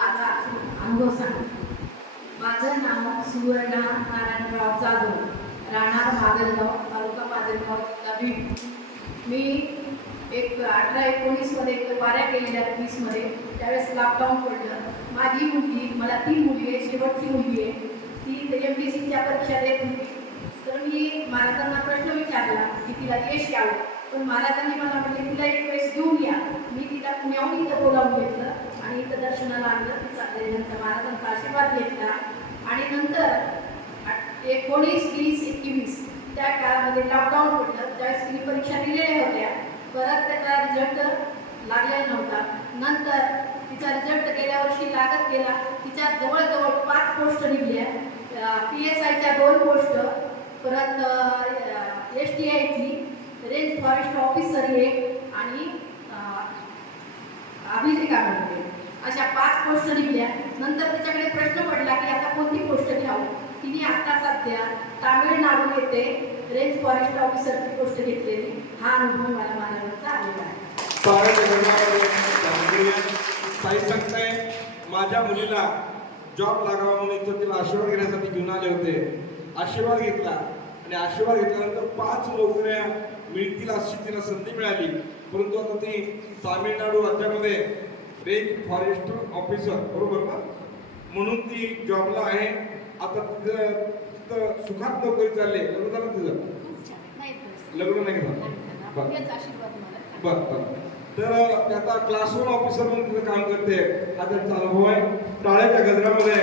माझा अनुभव सांग. माझं नाव सुवर्णा नारायणराव जाधव, राहणार माजलगाव, तालुका माजलगाव, बीड. मी 18-19 मध्ये वाऱ्या केलेल्या 20 त्यावेळेस लॉकडाऊन पडलं. माझी मुलगी, मला 3 मुली आहे, शेवटची मुलगी आहे, ती MPSCच्या परीक्षा देत होती. तर मी महाराजांना प्रश्न विचारला की तिला यश यावं, पण महाराजांनी मला म्हटले तिला एक वेळेस घेऊन या. मी तिला पुण्याहून इथं बोलावून घेतलं आणि इथं दर्शनाला आणलं. तिचा महाराजांचा आशीर्वाद घेतला आणि नंतर 19, 20, 21 त्या काळामध्ये लॉकडाऊन पडलं. त्यावेळेस तिने परीक्षा दिलेल्या होत्या, परत त्याचा रिझल्ट लागलेला नव्हता. नंतर तिचा रिझल्ट गेल्या वर्षी लागत गेला. तिच्या जवळजवळ 5 पोस्ट निघल्या. PSIच्या 2 पोस्ट, परत STIची रेंज फॉरेस्ट ऑफिसर 1 आणि अभिलेखा म्हणते, अशा 5 पोस्ट निघल्या. नंतर त्याच्याकडे प्रश्न पडला की आता कोणती पोस्ट घ्यावं. तिने आता सध्या तामिळनाडू येथे रेंज फॉरेस्ट ऑफिसरची पोस्ट घेतलेली. हा अनुभव मला महाराजांचा आलेला आहे. ताई सांगताय माझ्या मुलीला जॉब लागावा म्हणून इथं तिला आशीर्वाद घेण्यासाठी घेऊन आले होते. आशीर्वाद घेतला आणि आशीर्वाद घेतल्यानंतर 5 नोकऱ्या मिळतील अशी तिला संधी मिळाली. परंतु आता ती तामिळनाडू राज्यामध्ये रेंज फॉरेस्ट ऑफिसर बरोबर ना म्हणून ती जॉबला आहे. आता तिथं सुखात नोकरी चालली. लग्न झालं तिचं? लग्न नाही झालं. बरं. तर आता क्लास 1 ऑफिसर म्हणून तिथं काम करते. हा त्यांचा अनुभव आहे. टाळ्याच्या गजरामध्ये